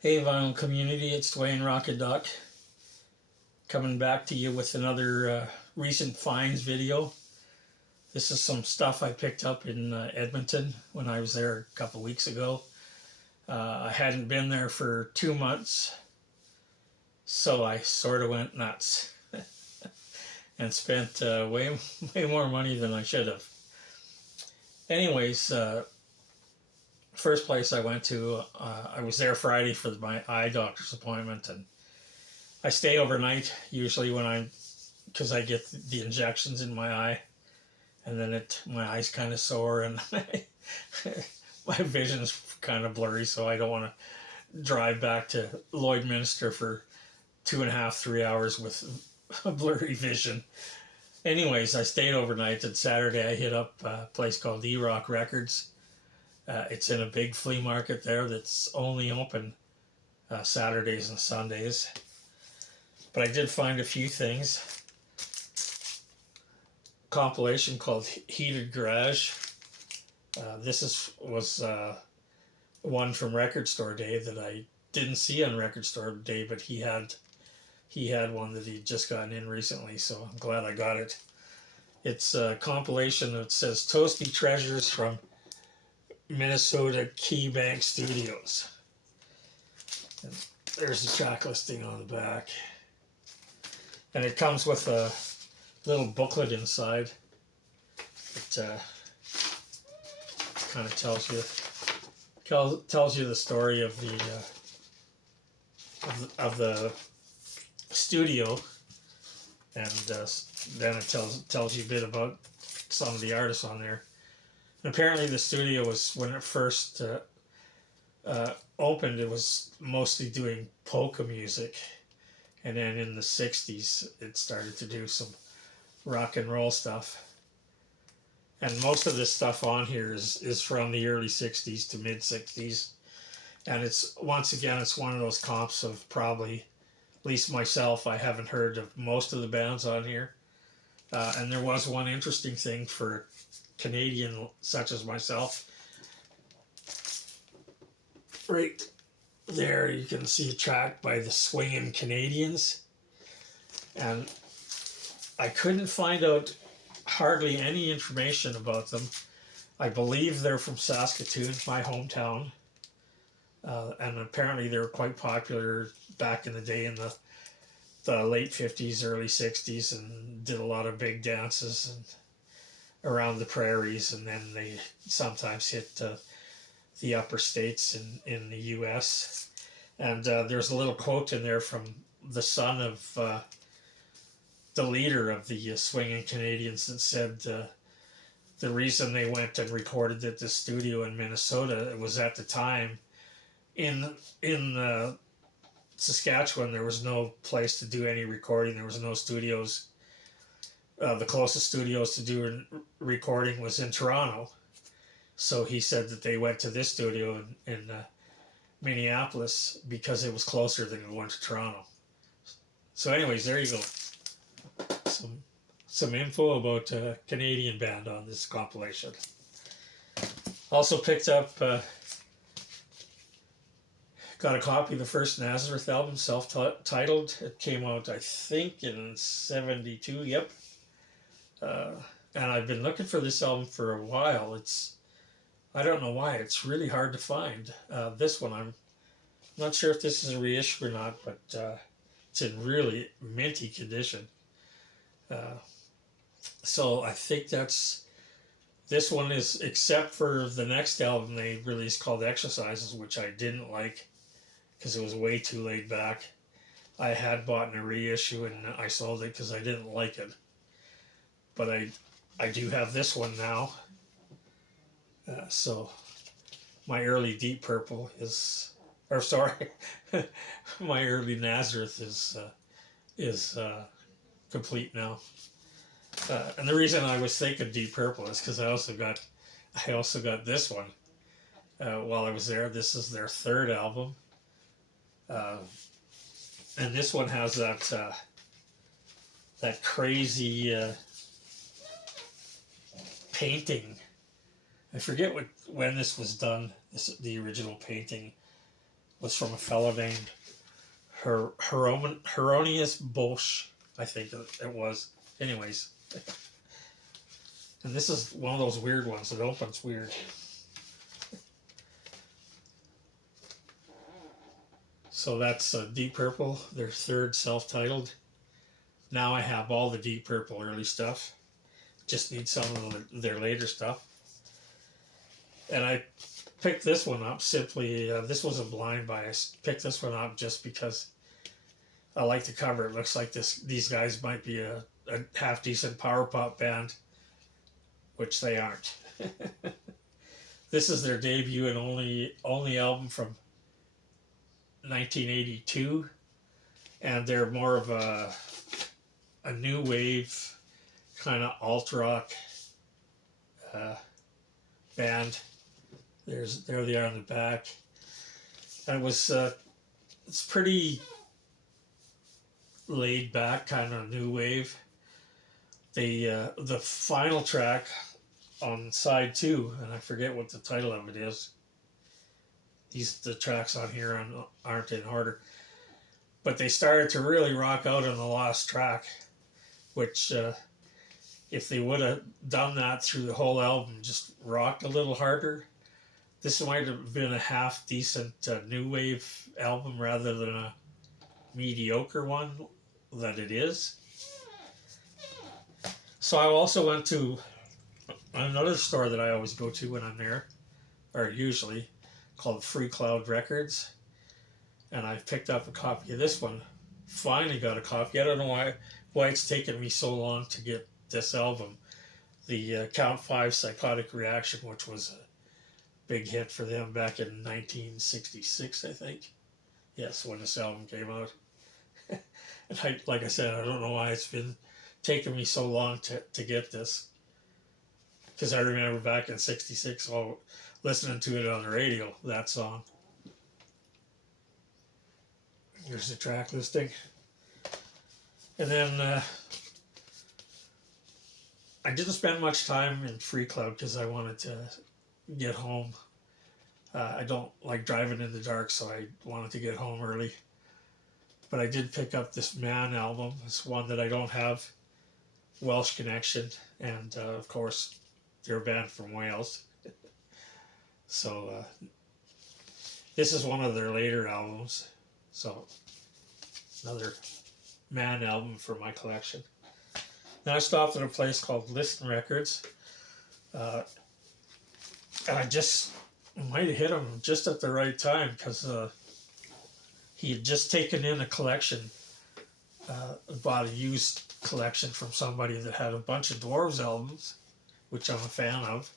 Hey vinyl community, it's Dwayne Rocket Duck coming back to you with another recent finds video. This is some stuff I picked up in Edmonton when I was there a couple weeks ago. I hadn't been there for 2 months, so I sort of went nuts and spent way more money than I should have. Anyways, first place I went to, I was there Friday for my eye doctor's appointment, and I stay overnight usually because I get the injections in my eye, and then my eye's kind of sore and my vision's kind of blurry, so I don't want to drive back to Lloydminster for 2.5, 3 hours with a blurry vision. Anyways, I stayed overnight, and Saturday I hit up a place called Eroc Records. It's in a big flea market there that's only open Saturdays and Sundays. But I did find a few things. A compilation called Heated Garage. This was one from Record Store Day that I didn't see on Record Store Day, but he had one that he'd just gotten in recently, so I'm glad I got it. It's a compilation that says Toasty Treasures from Minnesota Key Bank Studios. And there's the track listing on the back. And it comes with a little booklet inside. It kind of tells you the story of the studio, and then it tells you a bit about some of the artists on there. And apparently the studio was, when it first opened, it was mostly doing polka music, and then in the 60s it started to do some rock and roll stuff. And most of this stuff on here is from the early 60s to mid 60s, and it's one of those comps of probably, at least myself, I haven't heard of most of the bands on here. And there was one interesting thing for Canadian such as myself. Right there you can see a track by the Swingin' Canadians, and I couldn't find out hardly any information about them. I believe they're from Saskatoon, my hometown, and apparently they were quite popular back in the day in the late 50s, early 60s, and did a lot of big dances and around the prairies, and then they sometimes hit the upper states in the US. And there's a little quote in there from the son of the leader of the Swingin' Canadians that said the reason they went and recorded at the studio in Minnesota, it was at the time in Saskatchewan there was no place to do any recording. There was no studios. The closest studios to do recording was in Toronto. So he said that they went to this studio in Minneapolis because it was closer than going to Toronto. So anyways, there you go. Some info about a Canadian band on this compilation. Also picked up, got a copy of the first Nazareth album, self-titled. It came out, I think, in 72, yep. And I've been looking for this album for a while. I don't know why, it's really hard to find. This one, I'm not sure if this is a reissue or not, but it's in really minty condition. So I think this one is, except for the next album they released called Exercises, which I didn't like because it was way too laid back. I had bought a reissue and I sold it because I didn't like it. But I do have this one now. So my early Deep Purple my early Nazareth is complete now. And the reason I was thinking Deep Purple is because I also got this one while I was there. This is their third album, and this one has that crazy painting. I forget when this was done. The original painting was from a fellow named Hieronymus Bosch, I think it was. Anyways, and this is one of those weird ones. It opens weird. So that's Deep Purple, their third self-titled. Now I have all the Deep Purple early stuff. Just need some of their later stuff. And I picked this one up simply, this was a blind buy. I picked this one up just because I like the cover. It looks like these guys might be a half-decent power pop band, which they aren't. This is their debut and only album from 1982, and they're more of a new wave kind of alt rock band. There they are on the back, and it was it's pretty laid back, kind of new wave. The final track on side 2, and I forget what the title of it is. The tracks on here aren't in order, but they started to really rock out on the last track, which if they would have done that through the whole album, just rocked a little harder, this might have been a half decent new wave album rather than a mediocre one that it is. So I also went to another store that I always go to when I'm there, or usually, called Freecloud Records, and I picked up a copy of this one. Finally got a copy. I don't know why it's taken me so long to get this album. The Count 5 Psychotic Reaction, which was a big hit for them back in 1966, I think. Yes, when this album came out. And like I said, I don't know why it's been taking me so long to get this. Because I remember back in 66, listening to it on the radio, that song. Here's the track listing. And then I didn't spend much time in Freecloud because I wanted to get home. I don't like driving in the dark, so I wanted to get home early. But I did pick up this Man album. It's one that I don't have, Welsh connection, and of course, they're a band from Wales. So this is one of their later albums. So another Man album for my collection. Now I stopped at a place called Listen Records. And I just might have hit him just at the right time because he had just taken in a collection, bought a used collection from somebody that had a bunch of Dwarves albums, which I'm a fan of.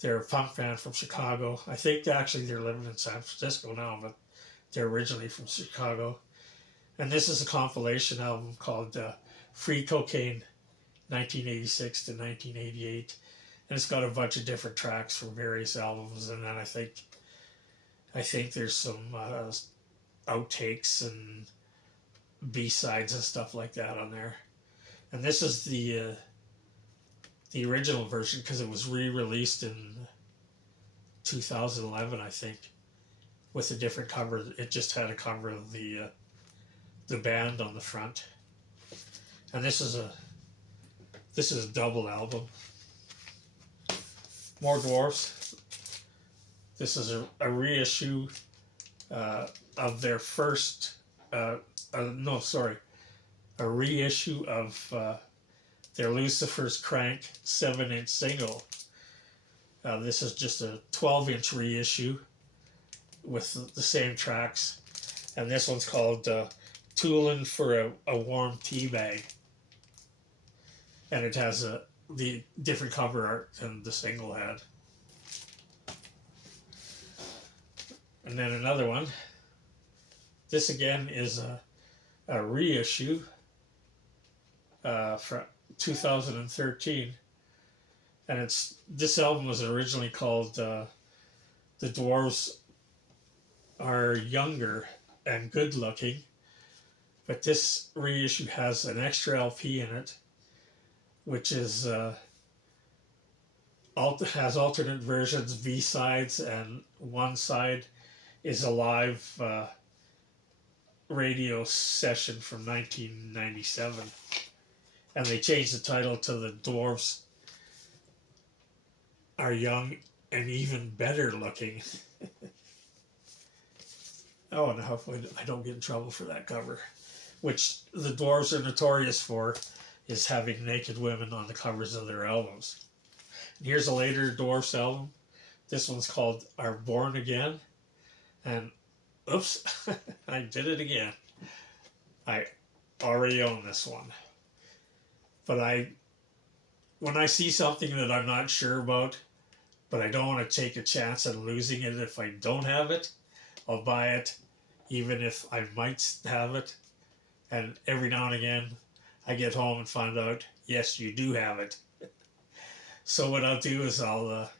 They're a punk band from Chicago. I think actually they're living in San Francisco now, but they're originally from Chicago. And this is a compilation album called Free Cocaine, 1986 to 1988. And it's got a bunch of different tracks from various albums. And then I think there's some outtakes and B-sides and stuff like that on there. And this is the original version because it was re-released in 2011, I think, with a different cover. It just had a cover of the band on the front. And this is a double album. More Dwarves. This is a reissue of their first. A reissue of their Lucifer's Crank 7-inch single. This is just a 12-inch reissue with the same tracks. And this one's called Toolin' for a Warm Tea Bag. And it has the different cover art than the single had. And then another one. This again is a reissue from 2013, and this album was originally called The Dwarves Are Younger and Good Looking, but this reissue has an extra LP in it, which is has alternate versions, B-sides, and one side is a live radio session from 1997. And they changed the title to The Dwarves Are Young and Even Better Looking. Oh, and hopefully I don't get in trouble for that cover, which the Dwarves are notorious for, is having naked women on the covers of their albums. And here's a later Dwarves album. This one's called Are Born Again. And oops, I did it again. I already own this one. But when I see something that I'm not sure about, but I don't want to take a chance at losing it if I don't have it, I'll buy it, even if I might have it. And every now and again, I get home and find out, yes, you do have it. So what I'll do is I'll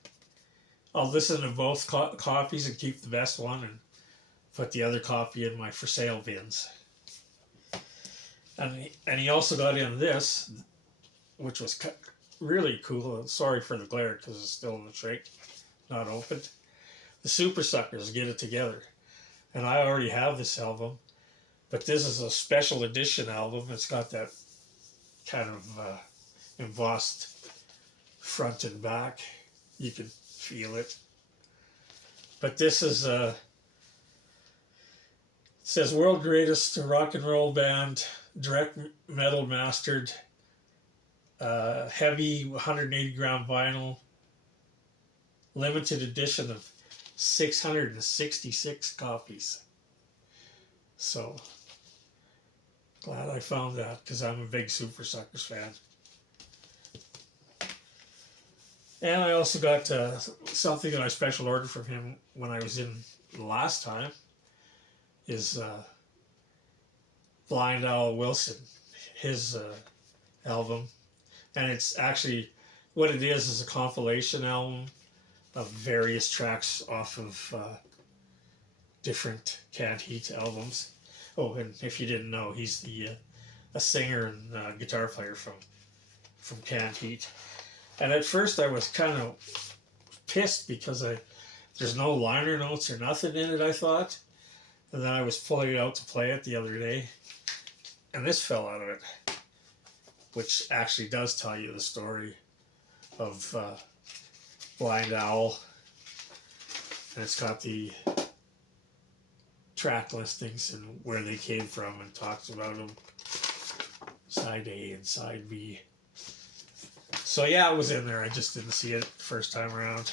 listen to both copies and keep the best one and put the other copy in my for sale bins. And he also got in this, which was really cool. Sorry for the glare because it's still in the tray, not opened. The Super Suckers, Get It Together. And I already have this album, but this is a special edition album. It's got that kind of embossed front and back. You can feel it. But this is it says world greatest rock and roll band, direct metal mastered, heavy 180 gram vinyl, limited edition of 666 copies. So glad I found that because I'm a big Super Suckers fan. And I also got something that I special ordered from him when I was in the last time is Blind Owl Wilson, his album. And it's actually, what it is a compilation album of various tracks off of different Canned Heat albums. Oh, and if you didn't know, he's a singer and guitar player from Canned Heat. And at first I was kind of pissed because there's no liner notes or nothing in it, I thought. And then I was pulling it out to play it the other day, and this fell out of it, which actually does tell you the story of Blind Owl. And it's got the track listings and where they came from and talks about them, side A and side B. So yeah, it was in there. I just didn't see it the first time around.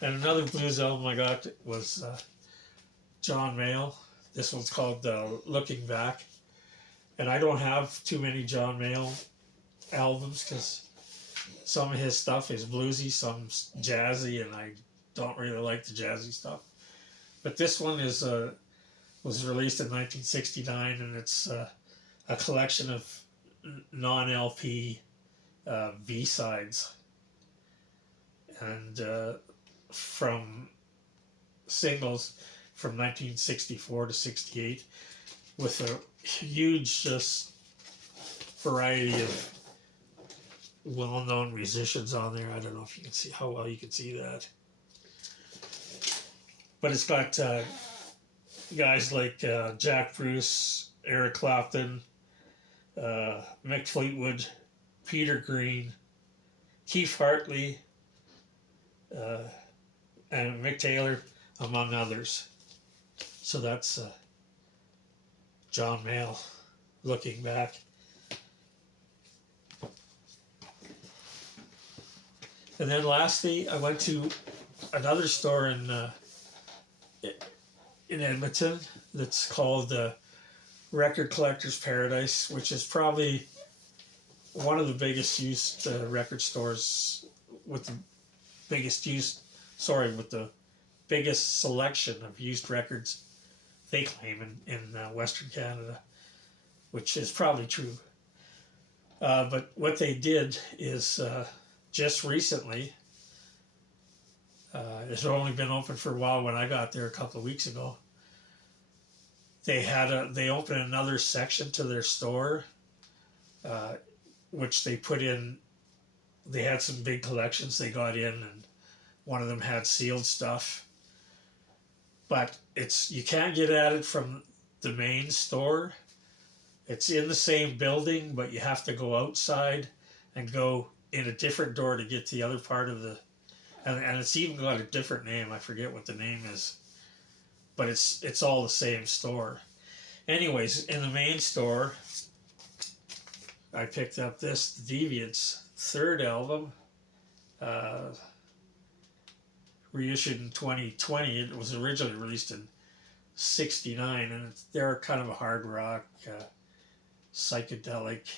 And another blues album I got was John Mayall. This one's called Looking Back. And I don't have too many John Mayall albums because some of his stuff is bluesy, some's jazzy, and I don't really like the jazzy stuff. But this one is was released in 1969, and it's a collection of non-LP B-sides, and from singles from 1964 to 68, with a huge variety of well-known musicians on there. I don't know if you can see how well you can see that, but it's got guys like Jack Bruce, Eric Clapton, Mick Fleetwood, Peter Green, Keith Hartley, and Mick Taylor, among others. So that's John Mayall, Looking Back. And then lastly, I went to another store in Edmonton that's called Record Collector's Paradise, which is probably one of the biggest used record stores with the biggest selection of used records, they claim, in Western Canada, which is probably true. But what they did is just recently, it had only been open for a while when I got there a couple of weeks ago, they opened another section to their store, which they put in. They had some big collections they got in, and one of them had sealed stuff. but you can't get at it from the main store. It's in the same building, but you have to go outside and go in a different door to get to the other part of the, and it's even got a different name. I forget what the name is, but it's all the same store. Anyways, in the main store, I picked up this Deviant's third album, reissued in 2020. It was originally released in '69, and they're kind of a hard rock, psychedelic,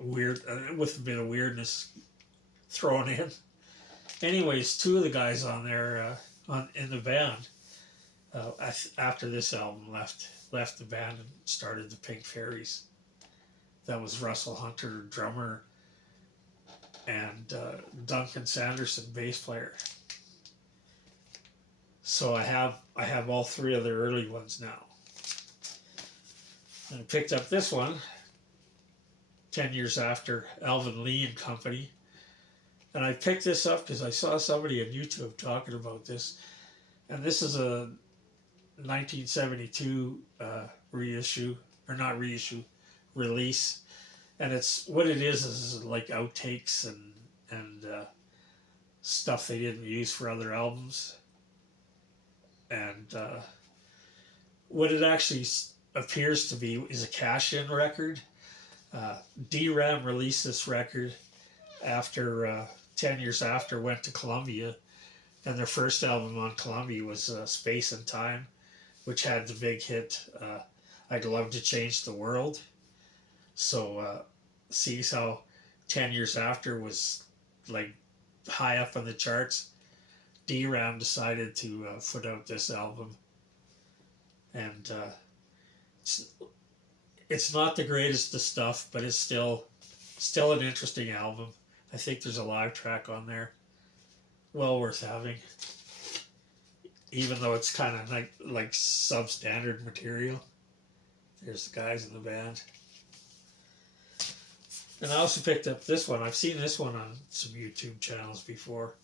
weird, with a bit of weirdness thrown in. Anyways, two of the guys on there, in the band, after this album left the band and started the Pink Fairies. That was Russell Hunter, drummer, and Duncan Sanderson, bass player. So I have all three of the early ones now. And I picked up this one 10 years after Alvin Lee and Company. And I picked this up because I saw somebody on YouTube talking about this. And this is a 1972 reissue, or not reissue, release. And it's what it is like outtakes and stuff they didn't use for other albums. And what it actually appears to be is a cash-in record. D-Ram released this record after 10 years after, went to Columbia, and their first album on Columbia was Space and Time, which had the big hit I'd Love to Change the World. So see how 10 years after was like high up on the charts. D-Ram decided to put out this album, and it's not the greatest of stuff, but it's still an interesting album. I think there's a live track on there, well worth having, even though it's kind of like substandard material. There's the guys in the band. And I also picked up this one. I've seen this one on some YouTube channels before.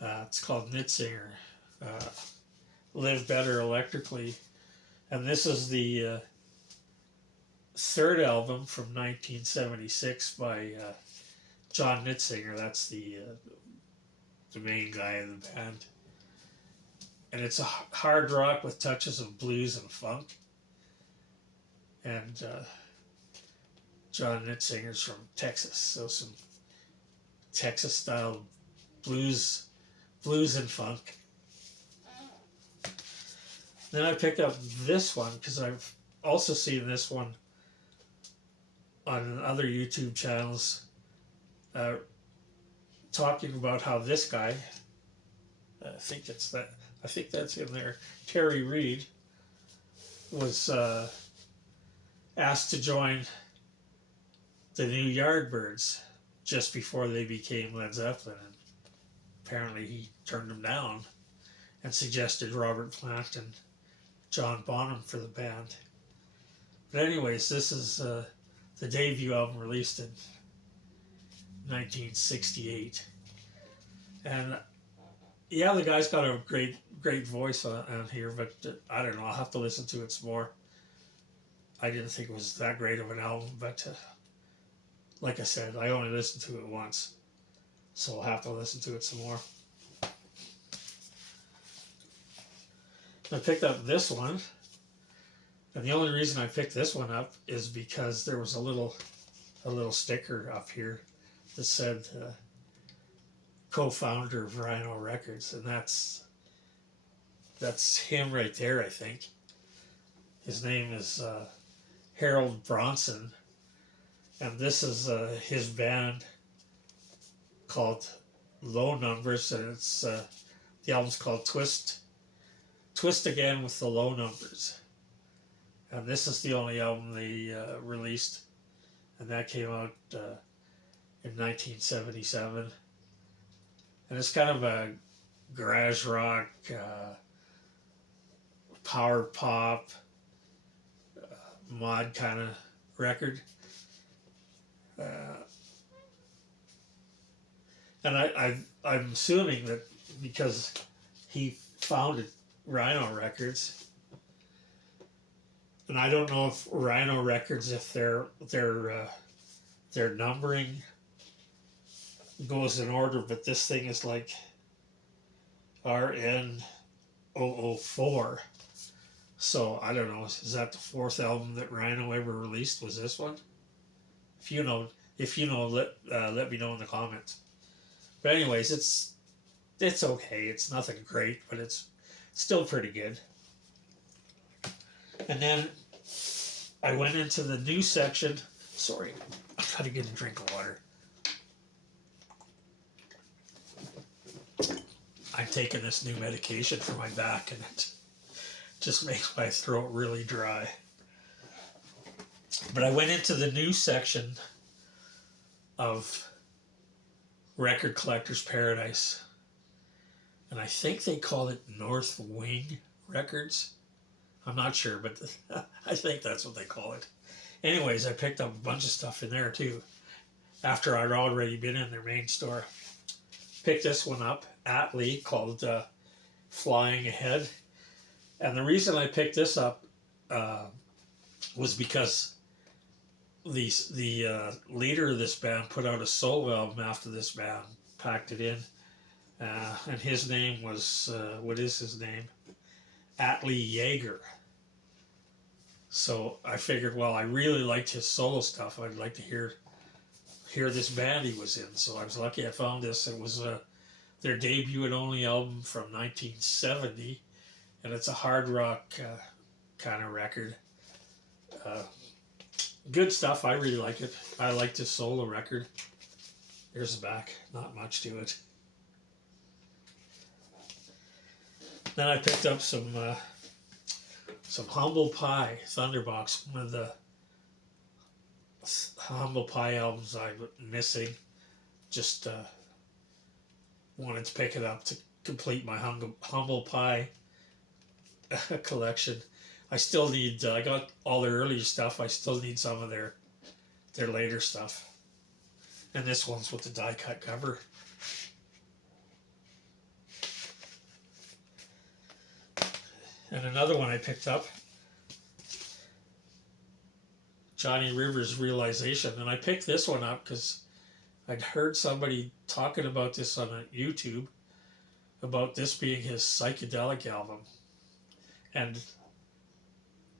It's called Nitsinger, Live Better Electrically. And this is the third album from 1976 by John Nitsinger. That's the main guy in the band. And it's a hard rock with touches of blues and funk. And John Nitsinger's from Texas, so some Texas-style blues and funk. Then I picked up this one because I've also seen this one on other YouTube channels, talking about how this guy, I think that's in there, Terry Reid, was asked to join the new Yardbirds just before they became Led Zeppelin. And apparently he turned them down and suggested Robert Plant and John Bonham for the band. But anyways, this is the debut album released in 1968. And yeah, the guy's got a great voice on here, but I don't know, I'll have to listen to it some more. I didn't think it was that great of an album, but like I said, I only listened to it once, so I'll have to listen to it some more. I picked up this one, and the only reason I picked this one up is because there was a little sticker up here that said co-founder of Rhino Records, and that's him right there, I think. His name is Harold Bronson, and this is his band called Low Numbers, and it's the album's called Twist Again with the Low Numbers. And this is the only album they released, and that came out in 1977. And it's kind of a garage rock, power pop, mod kind of record. And I'm assuming that because he founded Rhino Records. And I don't know if Rhino Records, if their numbering goes in order, but this thing is like RN004. So I don't know. Is that the fourth album that Rhino ever released? Was this one? If you know, let me know in the comments. But anyways, it's okay. It's nothing great, but it's still pretty good. And then I went into the new section. Sorry, I'm trying to get a drink of water. I'm taking this new medication for my back, and it just makes my throat really dry. But I went into the new section of Record Collector's Paradise, and I think they call it North Wing Records. I'm not sure, but I think that's what they call it. Anyways, I picked up a bunch of stuff in there too, after I'd already been in their main store. Picked this one up, Atlee, called Flying Ahead. And the reason I picked this up was because the leader of this band put out a solo album after this band packed it in. And his name was, what is his name? Atlee Jaeger. So I figured, well, I really liked his solo stuff. I'd like to hear this band he was in. So I was lucky I found this. It was their debut and only album from 1970, and it's a hard rock kind of record. Good stuff. I really like it. I liked his solo record. Here's the back. Not much to it. Then I picked up some Humble Pie Thunderbox, one of the Humble Pie albums I'm missing. Just wanted to pick it up to complete my Humble Pie collection. I still need, I got all their earlier stuff, I still need some of their later stuff. And this one's with the die cut cover. And another one I picked up, Johnny Rivers' Realization. And I picked this one up because I'd heard somebody talking about this on YouTube, about this being his psychedelic album. And,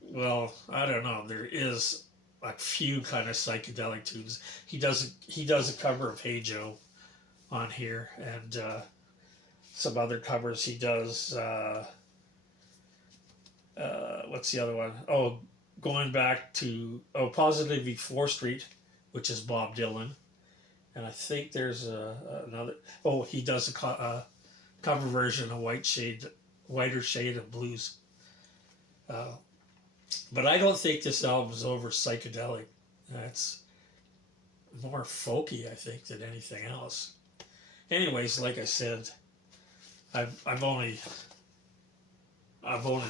well, I don't know, there is a few kind of psychedelic tunes. He does a cover of Hey Joe on here, and some other covers he does. What's the other one? Oh, going back to Positively 4th Street, which is Bob Dylan. And I think there's another. Oh, he does a cover version of Whiter Shade of Blues. But I don't think this album's over psychedelic. It's more folky, I think, than anything else. Anyways, like I said, I've only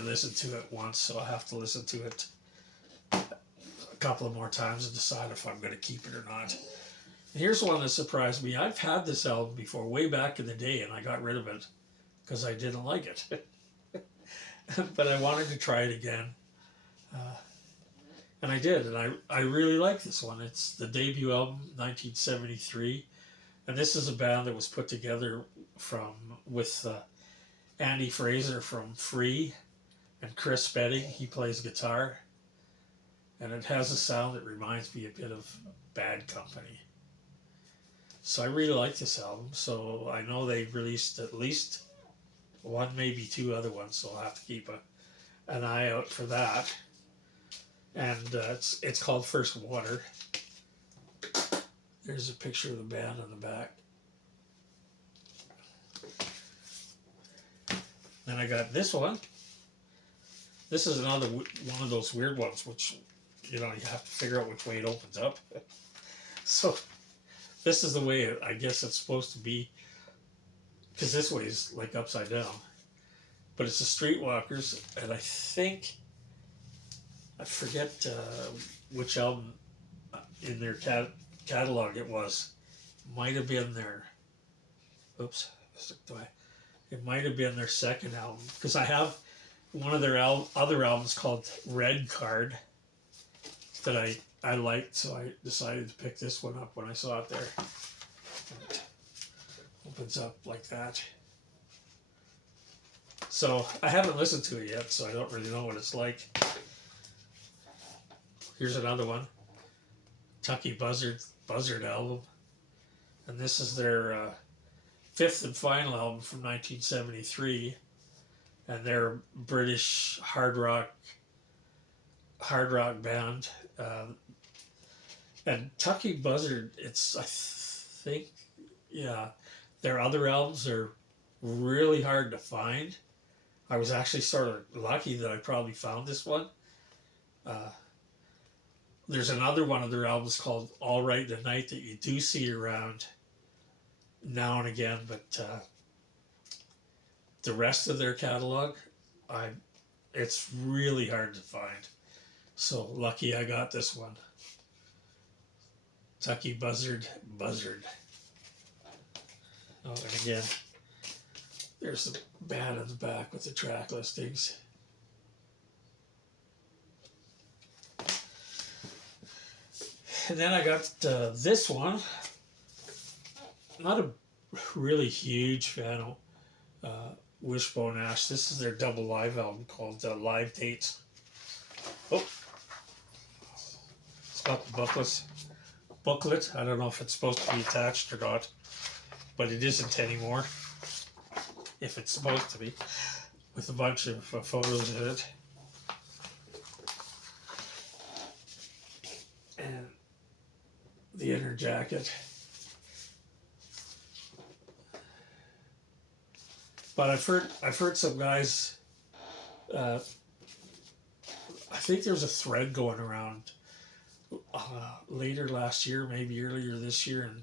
listened to it once, so I'll have to listen to it a couple of more times and decide if I'm going to keep it or not. And here's one that surprised me. I've had this album before, way back in the day, and I got rid of it because I didn't like it. But I wanted to try it again. And I did, and I really like this one. It's the debut album, 1973. And this is a band that was put together with Andy Fraser from Free and Chris Spedding. He plays guitar. And it has a sound that reminds me a bit of Bad Company. So I really like this album. So I know they've released at least one, maybe two other ones. So I'll have to keep an eye out for that. And it's called First Water. There's a picture of the band on the back. Then I got this one. This is another one of those weird ones, which, you know, you have to figure out which way it opens up. So this is the way I guess it's supposed to be, because this way is like upside down. But it's the Streetwalkers, and I think, I forget which album in their catalog it was. Might have been their, oops, It might have been their second album, because I have one of their other albums called Red Card that I liked, so I decided to pick this one up when I saw it there. And it opens up like that. So I haven't listened to it yet, so I don't really know what it's like. Here's another one, Tucky Buzzard album, and this is their fifth and final album from 1973, and they're a British hard rock band. And Tucky Buzzard, I think, yeah, their other albums are really hard to find. I was actually sort of lucky that I probably found this one. There's another one of their albums called All Right Tonight that you do see around now and again, but the rest of their catalog, it's really hard to find. So lucky I got this one. Tucky Buzzard. Oh, and again, there's the band in the back with the track listings. And then I got this one. Not a really huge fan of Wishbone Ash. This is their double live album called Live Dates. Oh, it's got the booklet. I don't know if it's supposed to be attached or not, but it isn't anymore. If it's supposed to be, with a bunch of photos in it. And the inner jacket. But I've heard some guys. I think there's a thread going around later last year, maybe earlier this year, on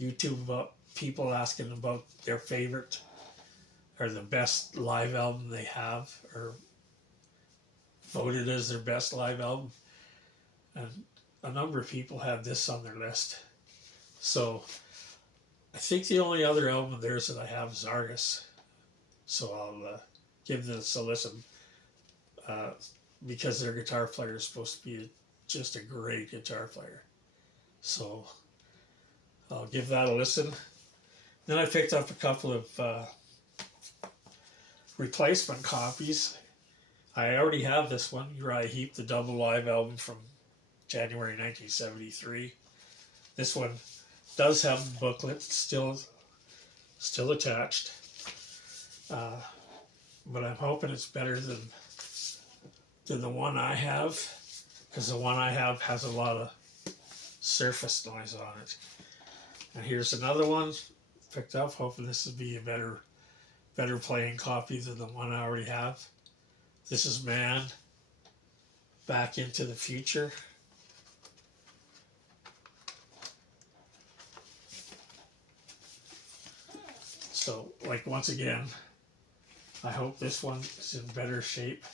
YouTube about people asking about their favorite or the best live album they have, or voted as their best live album. And a number of people had this on their list. So I think the only other album of theirs that I have is Argus. So I'll give this a listen, because their guitar player is supposed to be just a great guitar player. So I'll give that a listen. Then I picked up a couple of replacement copies. I already have this one, Uriah Heep, the double live album from January 1973. This one does have the booklet, still attached. But I'm hoping it's better than the one I have, because the one I have has a lot of surface noise on it. And here's another one picked up, hoping this will be a better playing copy than the one I already have. This is Man, Back into the Future. So, like, once again, I hope this one is in better shape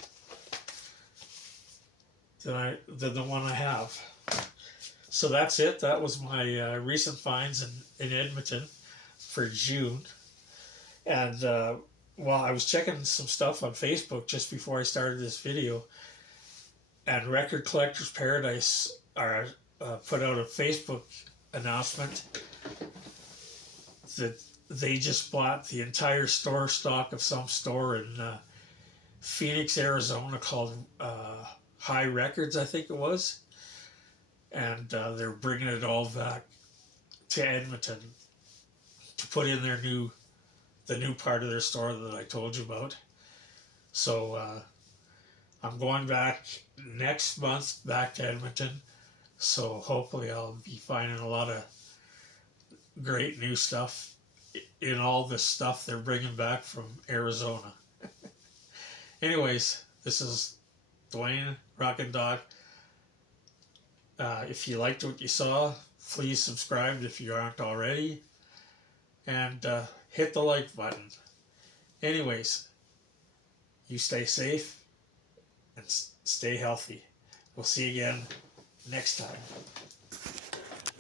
than the one I have. So that's it. That was my recent finds in Edmonton for June. And I was checking some stuff on Facebook just before I started this video, and Record Collectors Paradise put out a Facebook announcement that they just bought the entire store stock of some store in Phoenix, Arizona called High Records, I think it was. And they're bringing it all back to Edmonton to put in the new part of their store that I told you about. So I'm going back next month back to Edmonton. So hopefully I'll be finding a lot of great new stuff in all the stuff they're bringing back from Arizona. Anyways, this is Dwayne, Rockin' Dog. If you liked what you saw, please subscribe if you aren't already. And hit the like button. Anyways, you stay safe and stay healthy. We'll see you again next time.